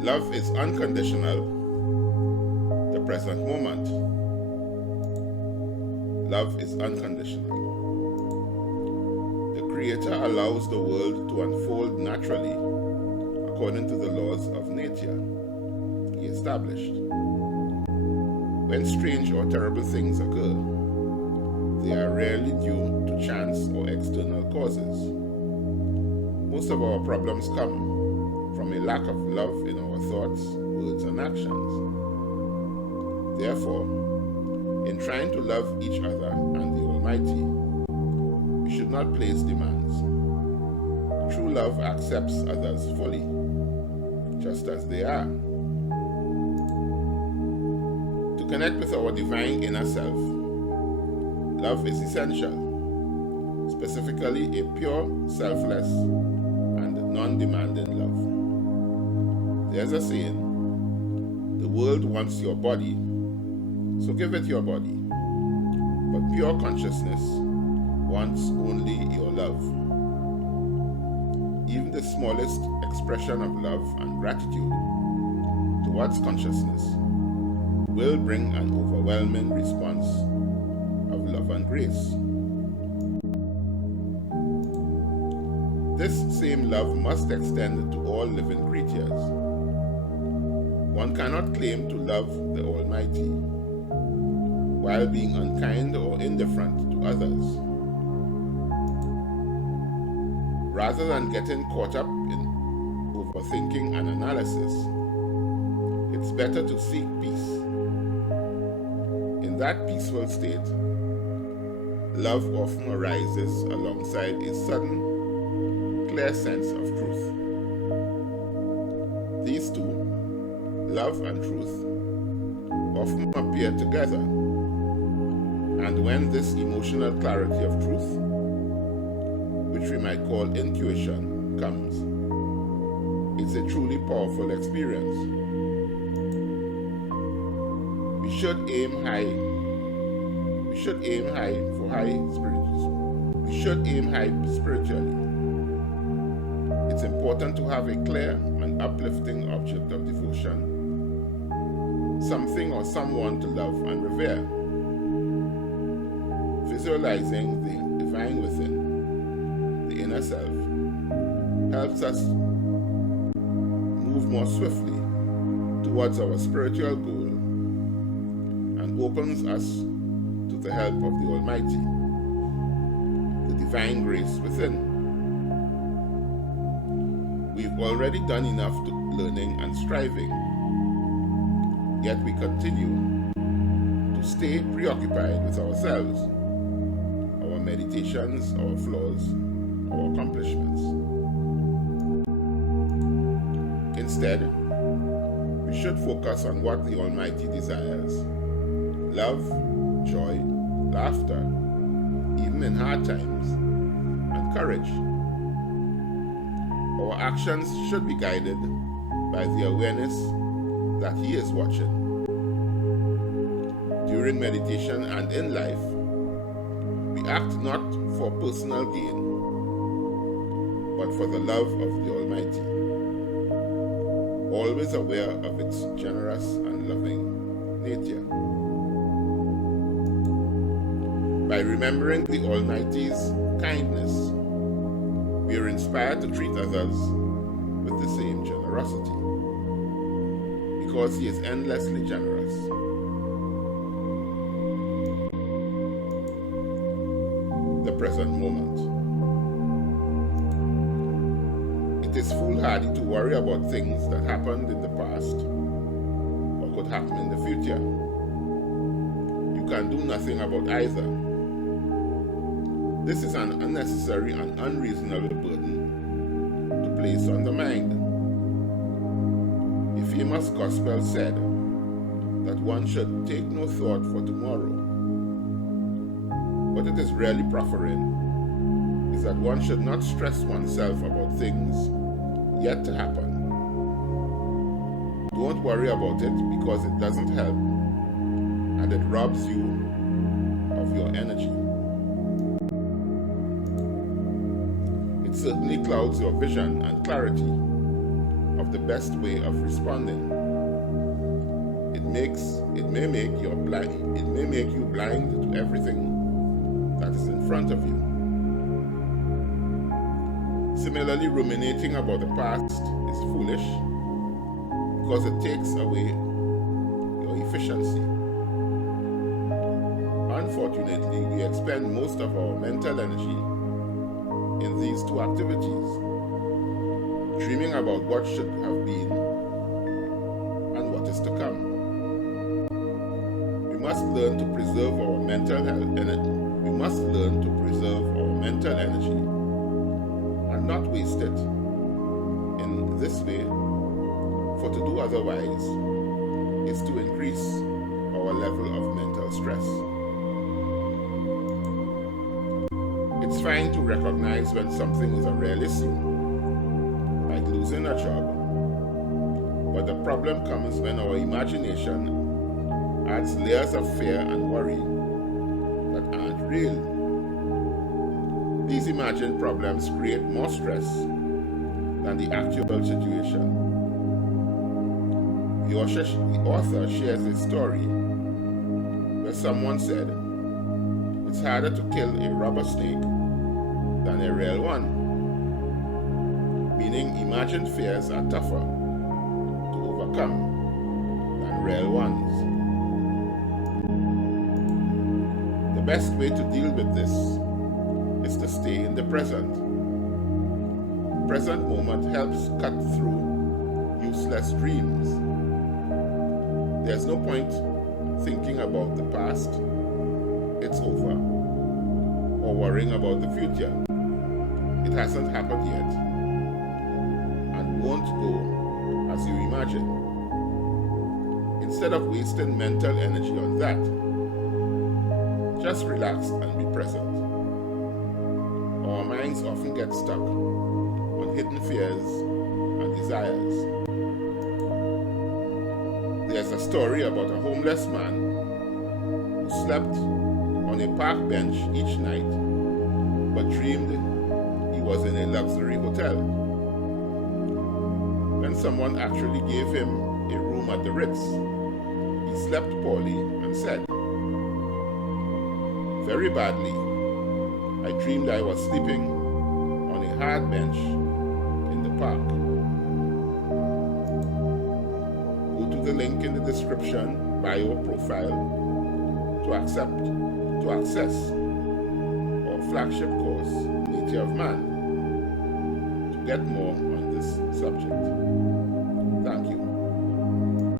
Love is unconditional, the present moment. Love is unconditional. The Creator allows the world to unfold naturally according to the laws of nature He established. When strange or terrible things occur, they are rarely due to chance or external causes. Most of our problems come from a lack of love in our thoughts, words, and actions. Therefore, in trying to love each other and the Almighty, we should not place demands. True love accepts others fully, just as they are. To connect with our divine inner self, love is essential, specifically a pure, selfless, and non-demanding love. There's a saying, the world wants your body, so give it your body. But pure consciousness wants only your love. Even the smallest expression of love and gratitude towards consciousness will bring an overwhelming response of love and grace. This same love must extend to all living creatures. One cannot claim to love the Almighty while being unkind or indifferent to others. Rather than getting caught up in overthinking and analysis, it's better to seek peace. In that peaceful state, love often arises alongside a sudden, clear sense of truth. These two, love and truth, often appear together, and when this emotional clarity of truth, which we might call intuition, comes, it's a truly powerful experience. We should aim high. We should aim high for high spirituals. We should aim high spiritually. It's important to have a clear and uplifting object of devotion, something or someone to love and revere. Visualizing the divine within, the inner self, helps us move more swiftly towards our spiritual goal and opens us to the help of the Almighty, the divine grace within. We've already done enough to learning and striving, yet we continue to stay preoccupied with ourselves, our meditations, our flaws, our accomplishments. Instead, we should focus on what the Almighty desires: love, joy, laughter, even in hard times, and courage. Our actions should be guided by the awareness that He is watching. During meditation and in life, we act not for personal gain, but for the love of the Almighty, always aware of its generous and loving nature. By remembering the Almighty's kindness, we are inspired to treat others with the same generosity, because He is endlessly generous. The present moment. It is foolhardy to worry about things that happened in the past or could happen in the future. You can do nothing about either. This is an unnecessary and unreasonable burden to place on the mind. A famous gospel said that one should take no thought for tomorrow. What it is really proffering is that one should not stress oneself about things yet to happen. Don't worry about it because it doesn't help and it robs you of your energy. It certainly clouds your vision and clarity, of the best way of responding. It may make you blind to everything that is in front of you. Similarly, ruminating about the past is foolish because it takes away your efficiency. Unfortunately, we expend most of our mental energy in these two activities, dreaming about what should have been and what is to come. We must learn to preserve our mental energy. We must learn to preserve our mental energy and not waste it in this way, for to do otherwise is to increase our level of mental stress. It's fine to recognize when something is a real issue, like losing a job, but the problem comes when our imagination adds layers of fear and worry that aren't real. These imagined problems create more stress than the actual situation. The author shares a story where someone said, "It's harder to kill a rubber snake than a real one," meaning imagined fears are tougher to overcome than real ones. The best way to deal with this is to stay in the present. The present moment helps cut through useless dreams. There's no point thinking about the past, it's over, or worrying about the future. It hasn't happened yet and won't go as you imagine. Instead of wasting mental energy on that, just relax and be present. Our minds often get stuck on hidden fears and desires. There's a story about a homeless man who slept on a park bench each night but dreamed he was in a luxury hotel. When someone actually gave him a room at the Ritz, he slept poorly and said, "Very badly. I dreamed I was sleeping on a hard bench in the park." Go to the link in the description bio profile to access our flagship course, Nature of Man, to get more on this subject.